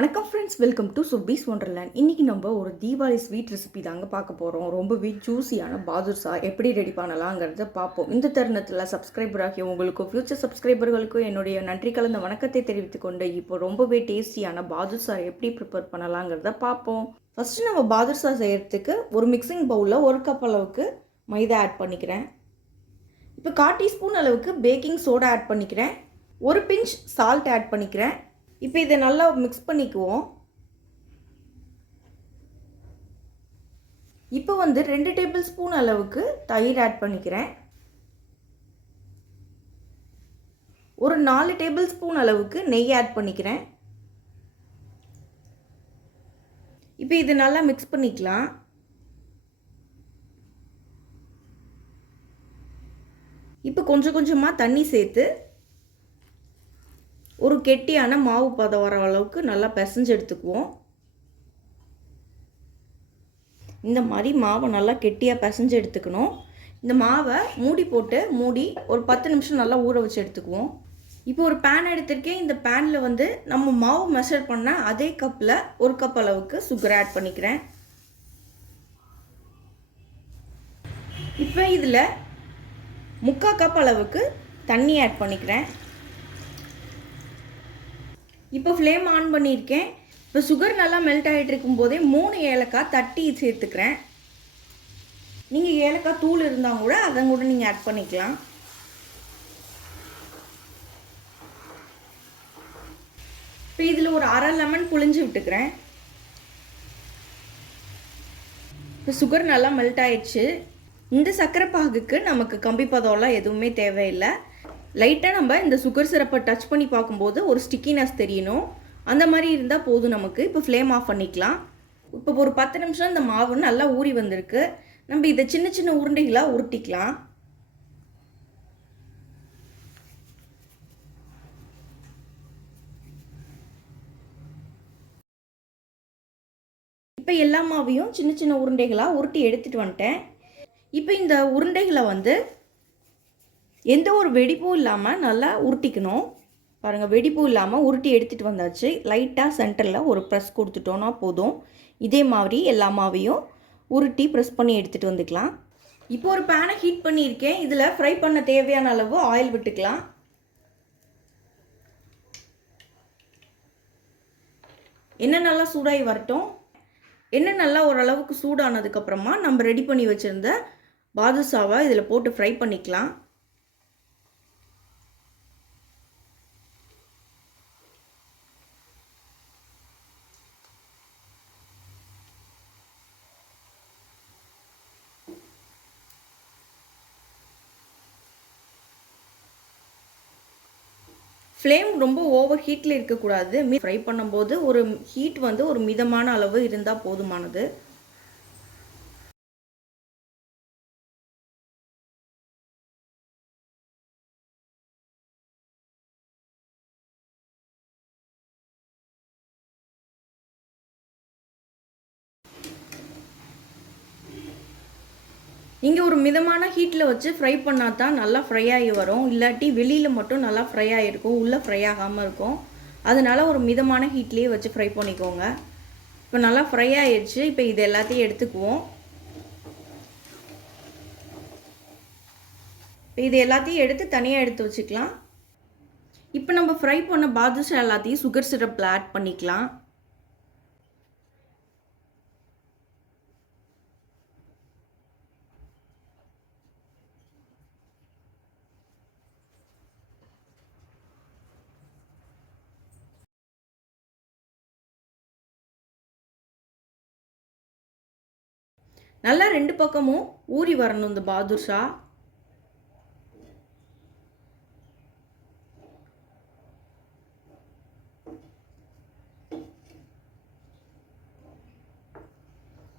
வணக்கம் friends, welcome to சுப்பீஸ் wonderland. இன்றைக்கி நம்ம ஒரு தீபாவளி ஸ்வீட் ரெசிபி தாங்க பார்க்க போகிறோம். ரொம்பவே ஜூஸியான பாதுஷா எப்படி ரெடி பண்ணலாங்கிறத பார்ப்போம். இந்த தருணத்தில் சப்ஸ்கிரைபர் ஆகிய உங்களுக்கும் ஃப்யூச்சர் சப்ஸ்கிரைபர்களுக்கும் என்னுடைய நன்றி கலந்த வணக்கத்தை தெரிவித்துக்கொண்டு இப்போ ரொம்பவே டேஸ்டியான பாதுஷா எப்படி ப்ரிப்பேர் பண்ணலாங்கிறத பார்ப்போம். ஃபஸ்ட்டு நம்ம பாதுஷா செய்கிறதுக்கு ஒரு மிக்சிங் பவுலில் 1 கப் அளவுக்கு மைதா ஆட் பண்ணிக்கிறேன். இப்போ 1/4 டீஸ்பூன் அளவுக்கு பேக்கிங் சோடா ஆட் பண்ணிக்கிறேன். ஒரு பிஞ்ச் சால்ட் ஆட் பண்ணிக்கிறேன். இப்போ இதை நல்லா மிக்ஸ் பண்ணிக்குவோம். இப்போ 2 டேபிள் ஸ்பூன் அளவுக்கு தயிர் ஆட் பண்ணிக்கிறேன். ஒரு 4 டேபிள் ஸ்பூன் அளவுக்கு நெய் ஆட் பண்ணிக்கிறேன். இப்போ இது நல்லா மிக்ஸ் பண்ணிக்கலாம். இப்போ கொஞ்சம் கொஞ்சமாக தண்ணி சேர்த்து ஒரு கெட்டியான மாவு பதம் வர அளவுக்கு நல்லா பிசைஞ்சு எடுத்துக்குவோம். இந்த மாதிரி மாவை நல்லா கெட்டியாக பிசைஞ்சு எடுத்துக்கணும். இந்த மாவை மூடி ஒரு 10 நிமிஷம் நல்லா ஊற வச்சு எடுத்துக்குவோம். இப்போ ஒரு பேன் எடுத்திருக்கேன். இந்த பேனில் நம்ம மாவு மெஷர் பண்ண அதே கப்பில் 1 கப் அளவுக்கு சுகர் ஆட் பண்ணிக்கிறேன். இப்போ இதில் 3/4 கப் அளவுக்கு தண்ணி ஆட் பண்ணிக்கிறேன். இப்போ ஃப்ளேம் ஆன் பண்ணியிருக்கேன். இப்போ சுகர் நல்லா மெல்ட் ஆகிட்டு இருக்கும்போதே 3 ஏலக்காய் தட்டி சேர்த்துக்கிறேன். நீங்கள் ஏலக்காய் தூள் இருந்தால் கூட அதை கூட நீங்கள் ஆட் பண்ணிக்கலாம். இப்போ இதில் ஒரு அரை லெமன் புழிஞ்சு விட்டுக்கிறேன். இப்போ சுகர் நல்லா மெல்ட் ஆயிடுச்சு. இந்த சர்க்கரை பாகுக்கு நமக்கு கம்பி பதம்லாம் எதுவுமே தேவையில்லை. லைட்டாக நம்ம இந்த சுகர் சிரப்பை டச் பண்ணி பார்க்கும்போது ஒரு ஸ்டிக்கினஸ் தெரியணும். அந்த மாதிரி இருந்தால் போதும் நமக்கு. இப்போ ஃப்ளேம் ஆஃப் பண்ணிக்கலாம். இப்போ ஒரு 10 நிமிஷம் இந்த மாவு நல்லா ஊறி வந்திருக்கு. நம்ம இதை சின்ன சின்ன உருண்டைகளாக உருட்டிக்கலாம். இப்போ எல்லா மாவையும் சின்ன சின்ன உருண்டைகளாக உருட்டி எடுத்துகிட்டு வந்துட்டேன். இப்போ இந்த உருண்டைகளை எந்த ஒரு வெடிப்பும் இல்லாமல் நல்லா உருட்டிக்கணும். பாருங்கள், வெடிப்பும் இல்லாமல் உருட்டி எடுத்துகிட்டு வந்தாச்சு. லைட்டாக சென்டரில் ஒரு ப்ரெஸ் கொடுத்துட்டோன்னா போதும். இதே மாதிரி எல்லா மாவையும் உருட்டி ப்ரெஸ் பண்ணி எடுத்துகிட்டு வந்துக்கலாம். இப்போ ஒரு பேனை ஹீட் பண்ணியிருக்கேன். இதில் ஃப்ரை பண்ண தேவையான அளவு ஆயில் விட்டுக்கலாம். எண்ணெய் நல்லா சூடாகி வரட்டும். எண்ணெய் நல்லா ஓரளவுக்கு சூடானதுக்கப்புறமா நம்ம ரெடி பண்ணி வச்சுருந்த பாதுஷாவை இதில் போட்டு ஃப்ரை பண்ணிக்கலாம். ஃப்ளேம் ரொம்ப ஓவர் ஹீட்டில் இருக்கக்கூடாது. ஃப்ரை பண்ணும்போது ஒரு ஹீட் ஒரு மிதமான அளவு இருந்தால் போதுமானது. இங்கே ஒரு மிதமான ஹீட்டில் வச்சு ஃப்ரை பண்ணால் தான் நல்லா ஃப்ரை ஆகி வரும். இல்லாட்டி வெளியில் மட்டும் நல்லா ஃப்ரை ஆகிருக்கும், உள்ளே ஃப்ரை ஆகாமல் இருக்கும். அதனால் ஒரு மிதமான ஹீட்லேயே வச்சு ஃப்ரை பண்ணிக்கோங்க. இப்போ நல்லா ஃப்ரை ஆகிடுச்சு. இப்போ இது எல்லாத்தையும் எடுத்துக்குவோம். இப்போ இது எல்லாத்தையும் எடுத்து தனியாக எடுத்து வச்சுக்கலாம். இப்போ நம்ம ஃப்ரை பண்ண பாதுஷா எல்லாத்தையும் சுகர் சிரப்பில் ஆட் பண்ணிக்கலாம். நல்லா 2 பக்கமும் ஊறி வரணும் இந்த பாதுஷா.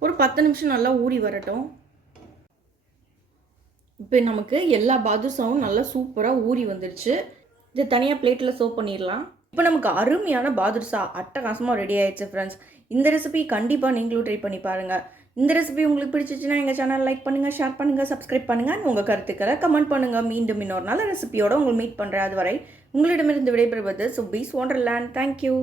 ஒரு 10 நிமிஷம் நல்லா ஊறி வரட்டும். இப்போ நமக்கு எல்லா பாதுஷாவும் நல்லா சூப்பராக ஊறி வந்துடுச்சு. இதை தனியாக பிளேட்டில் சர்வ் பண்ணிடலாம். இப்போ நமக்கு அருமையான பாதுஷா அட்டகாசமாக ரெடி ஆயிடுச்சு ஃப்ரெண்ட்ஸ். இந்த ரெசிபி கண்டிப்பாக நீங்களும் ட்ரை பண்ணி பாருங்கள். இந்த ரெசிபி உங்களுக்கு பிடிச்சிச்சுன்னா எங்கள் சேனல் லைக் பண்ணுங்கள், ஷேர் பண்ணுங்கள், சப்ஸ்கிரைப் பண்ணுங்கள். உங்கள் கருத்துக்களை கமெண்ட் பண்ணுங்கள். மீண்டும் இன்னொரு நல்ல ரெசிபியோடு உங்களை மீட் பண்ணுறேன். அதுவரை உங்களிடமிருந்து விடைபெறுவது சுப்பீஸ் ஒண்டர்லேண்ட். தேங்க்யூ.